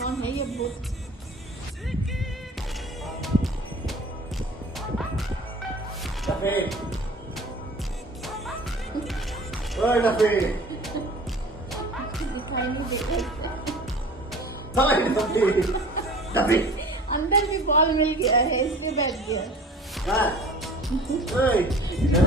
कौन है ये भूत? डफी, ओए डफी, दिखाई नहीं दे रहा। ओए डफी, डफी, अंदर भी बॉल मिल गया है इसलिए बैठ गया। हाँ, ओए, इधर